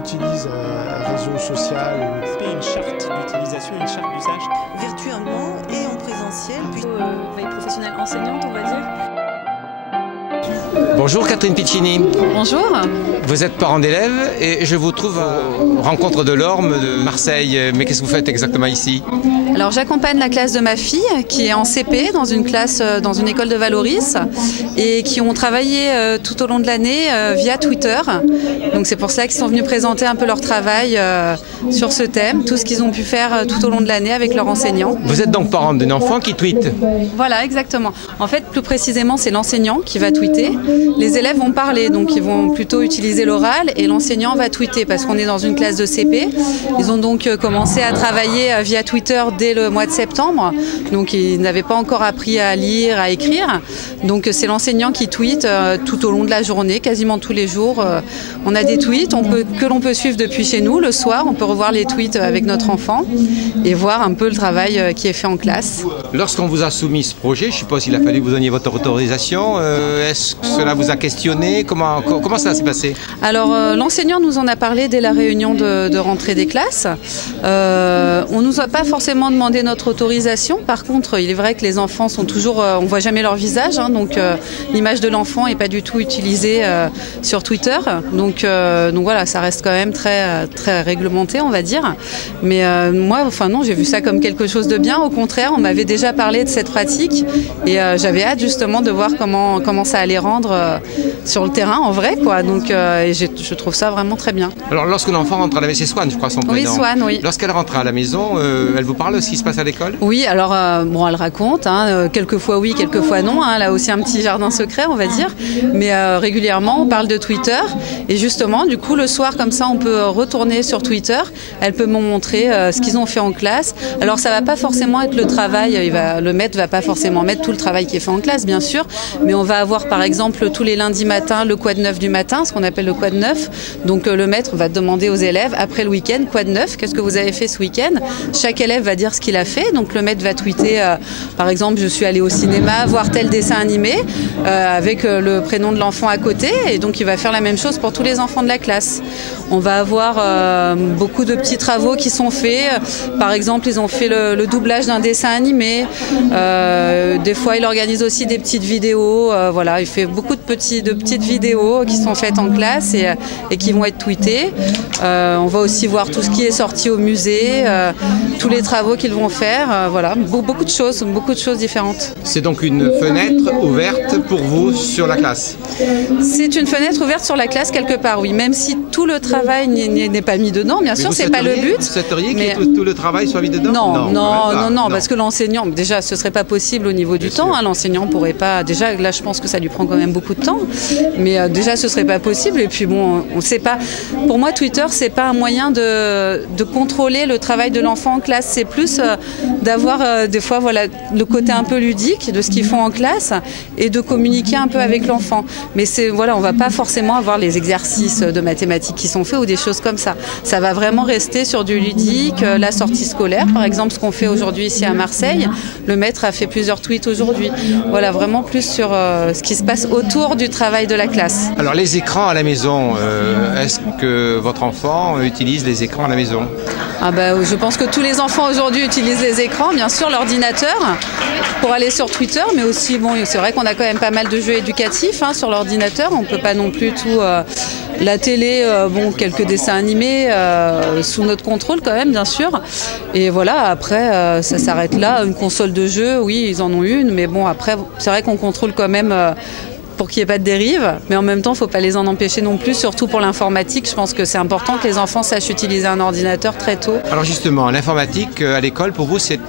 utilise un réseau social. Une charte d'utilisation, une charte d'usage. Virtuellement et en présentiel. Veille professionnelle enseignante, on va dire. Bonjour Catherine Piccini. Bonjour. Vous êtes parent d'élèves et je vous trouve aux Rencontres de l'Orme de Marseille. Mais qu'est-ce que vous faites exactement ici? Alors j'accompagne la classe de ma fille qui est en CP dans une classe dans une école de Valoris et qui ont travaillé tout au long de l'année via Twitter. Donc c'est pour ça qu'ils sont venus présenter un peu leur travail sur ce thème, tout ce qu'ils ont pu faire tout au long de l'année avec leurs enseignants. Vous êtes donc parent d'un enfant qui tweete? Voilà, exactement. En fait, plus précisément, c'est l'enseignant qui va tweeter. Les élèves vont parler, donc ils vont plutôt utiliser l'oral et l'enseignant va tweeter parce qu'on est dans une classe de CP. Ils ont donc commencé à travailler via Twitter dès le mois de septembre. Donc ils n'avaient pas encore appris à lire, à écrire. Donc c'est l'enseignant qui tweete tout au long de la journée, quasiment tous les jours. On a des tweets que l'on peut suivre depuis chez nous. Le soir, on peut revoir les tweets avec notre enfant et voir un peu le travail qui est fait en classe. Lorsqu'on vous a soumis ce projet, je suppose qu'il a fallu que vous donniez votre autorisation. Est-ce que cela vous a questionné? Comment ça s'est passé? Alors l'enseignant nous en a parlé dès la réunion de rentrée des classes. On ne nous a pas forcément demandé notre autorisation. Par contre, il est vrai que les enfants sont toujours, on voit jamais leur visage, hein, donc l'image de l'enfant n'est pas du tout utilisée sur Twitter. Donc voilà, ça reste quand même très réglementé, on va dire. Mais moi, non, j'ai vu ça comme quelque chose de bien. Au contraire, on m'avait déjà parlé de cette pratique et j'avais hâte justement de voir comment ça allait rendre sur le terrain en vrai, quoi. Donc je trouve ça vraiment très bien. Alors lorsque l'enfant rentre à la maison, c'est Swan, je crois son prénom. Oui, Swan, oui. Lorsqu'elle rentre à la maison, elle vous parle de ce qui se passe à l'école? Oui, alors elle raconte, hein, quelquefois oui, quelquefois non. Hein, elle a aussi un petit jardin secret, on va dire. Mais régulièrement, on parle de Twitter. Et justement, du coup, le soir, comme ça, on peut retourner sur Twitter. Elle peut me montrer ce qu'ils ont fait en classe. Alors, ça va pas forcément être le travail. Le maître va pas forcément mettre tout le travail qui est fait en classe, bien sûr. Mais on va avoir, par exemple, tous les lundis matins, le quad neuf du matin, ce qu'on appelle le quad neuf. Donc, le maître va demander aux élèves, après le week-end, quad neuf, qu'est-ce que vous avez fait ce week-end? Chaque élève va dire ce qu'il a fait. Donc, le maître va tweeter, par exemple, je suis allé au cinéma, voir tel dessin animé, avec le prénom de l'enfant à côté. Et donc, il va faire la même chose pour tous les enfants de la classe. On va avoir beaucoup de petits travaux qui sont faits. Par exemple, ils ont fait le doublage d'un dessin animé. Des fois, il organise aussi des petites vidéos. Voilà, il fait beaucoup de petites vidéos qui sont faites en classe et qui vont être tweetées. On va aussi voir tout ce qui est sorti au musée, tous les travaux qu'ils vont faire. Voilà, beaucoup de choses différentes. C'est donc une fenêtre ouverte pour vous sur la classe? C'est une fenêtre ouverte sur la classe quelque part, oui. Même si tout le travail n'est pas mis dedans, bien sûr, c'est pas le but. Vous souhaiteriez que tout le travail soit mis dedans? Non, parce que l'enseignant, déjà, ce serait pas possible au niveau du temps. Hein, l'enseignant pourrait pas. Déjà, là, je pense que ça lui prend quand même beaucoup de temps. Mais déjà, ce serait pas possible. Et puis bon, on sait pas. Pour moi, Twitter, c'est pas un moyen de contrôler le travail de l'enfant en classe. C'est plus d'avoir des fois, voilà, le côté un peu ludique de ce qu'ils font en classe et de communiquer un peu avec l'enfant. Mais voilà, on va pas forcément avoir les exercices de mathématiques qui sont faits ou des choses comme ça. Ça va vraiment rester sur du ludique, la sortie scolaire, par exemple, ce qu'on fait aujourd'hui ici à Marseille. Le maître a fait plusieurs tweets aujourd'hui. Voilà, vraiment plus sur ce qui se passe autour du travail de la classe. Alors les écrans à la maison, est-ce que votre enfant utilise les écrans à la maison? Je pense que tous les enfants aujourd'hui utilisent les écrans, bien sûr l'ordinateur pour aller sur Twitter, mais aussi, bon, c'est vrai qu'on a quand même pas mal de jeux éducatifs sur l'ordinateur. On peut pas non plus tout... La télé, quelques dessins animés sous notre contrôle quand même, bien sûr. Et voilà, après, ça s'arrête là. Une console de jeu, oui, ils en ont une, mais bon, après, c'est vrai qu'on contrôle quand même pour qu'il n'y ait pas de dérive, mais en même temps, il ne faut pas les en empêcher non plus, surtout pour l'informatique. Je pense que c'est important que les enfants sachent utiliser un ordinateur très tôt. Alors justement, l'informatique à l'école, pour vous, c'est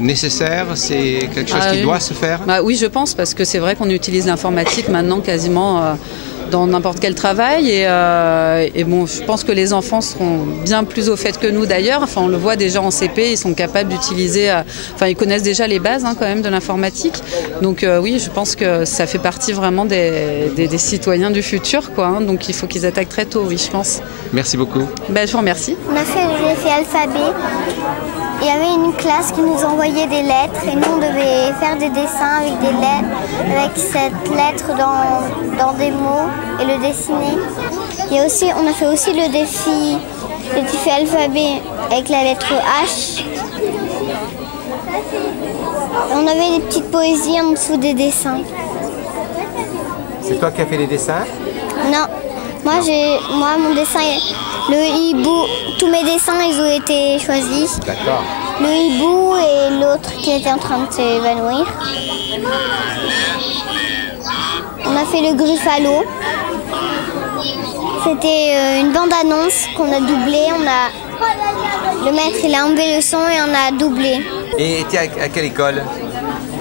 nécessaire? C'est quelque chose qui doit se faire? Oui, je pense, parce que c'est vrai qu'on utilise l'informatique maintenant quasiment... dans n'importe quel travail et bon, je pense que les enfants seront bien plus au fait que nous d'ailleurs. Enfin, on le voit déjà en CP, ils sont capables d'utiliser, ils connaissent déjà les bases quand même de l'informatique. Donc oui, je pense que ça fait partie vraiment des citoyens du futur, quoi. Donc il faut qu'ils attaquent très tôt, oui, je pense. Merci beaucoup. Je vous remercie. J'ai fait alphabet. Il y avait une classe qui nous envoyait des lettres et nous on devait faire des dessins avec des lettres, avec cette lettre dans des mots et le dessiner. On a fait aussi le défi alphabet avec la lettre H. On avait des petites poésies en dessous des dessins. C'est toi qui as fait les dessins? Non, moi mon dessin, le hibou, tous mes dessins ils ont été choisis. D'accord. Le hibou et l'autre qui était en train de s'évanouir. On a fait le Gruffalo. C'était une bande-annonce qu'on a doublée. Le maître il a enlevé le son et on a doublé. Et tu es à quelle école?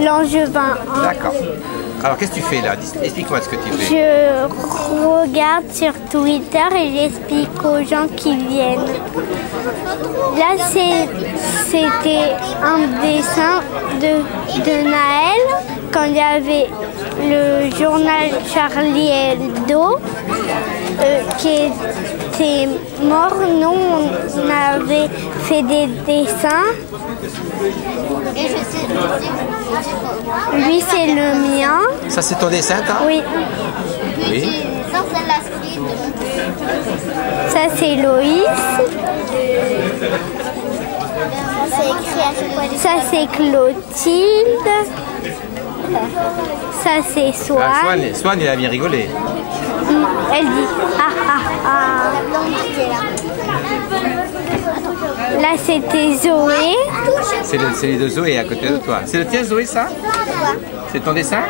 Langevin. D'accord. Alors qu'est-ce que tu fais là? Explique-moi ce que tu fais. Je regarde sur Twitter et j'explique aux gens qui viennent. Là, c'était un dessin de Naël quand il y avait le journal Charlie Hebdo qui était mort. Nous, on avait fait des dessins. Et lui, c'est le mien. Ça, c'est ton dessin, toi? Oui. Oui. Ça, c'est Loïs. Ça, c'est Clotilde. Ça, c'est Swan. Swan, il a bien rigolé. Elle dit ah ah ah. Là, c'était Zoé. C'est les deux Zoé à côté de toi. C'est le tien, Zoé, ça? C'est ton dessin?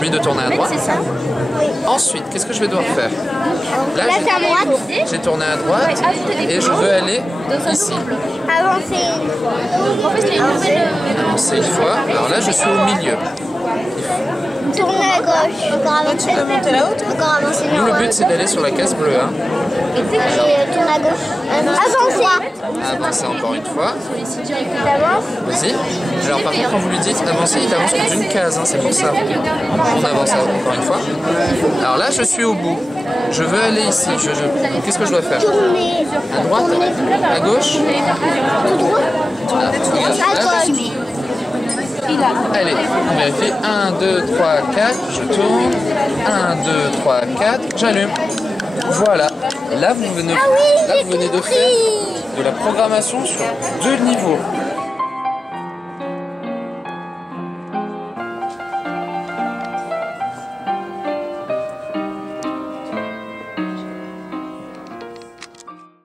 Lui de tourner à droite. Ensuite, qu'est-ce que je vais devoir faire? Là, j'ai tourné à droite et je veux aller ici. Avancer une fois. Alors là, je suis au milieu. Tourner à gauche. Tu dois monter là-haut, toi? Encore avancer. Nous, le but, c'est d'aller sur la case bleue. Hein. Tourner à gauche. Avancer. Avancer encore une fois. T'avances. Vas-y. Alors par contre, quand vous lui dites d'avancer, il avance que d'une case. Hein, c'est pour ça. On avance encore une fois. Alors là, je suis au bout. Je veux aller ici. Qu'est-ce que je dois faire? Tourner. À droite? À gauche? Tout droit. À gauche. Allez, on vérifie. 1, 2, 3, 4. Je tourne. 1, 2, 3, 4. J'allume. Voilà. Là, vous venez de faire de la programmation sur 2 niveaux.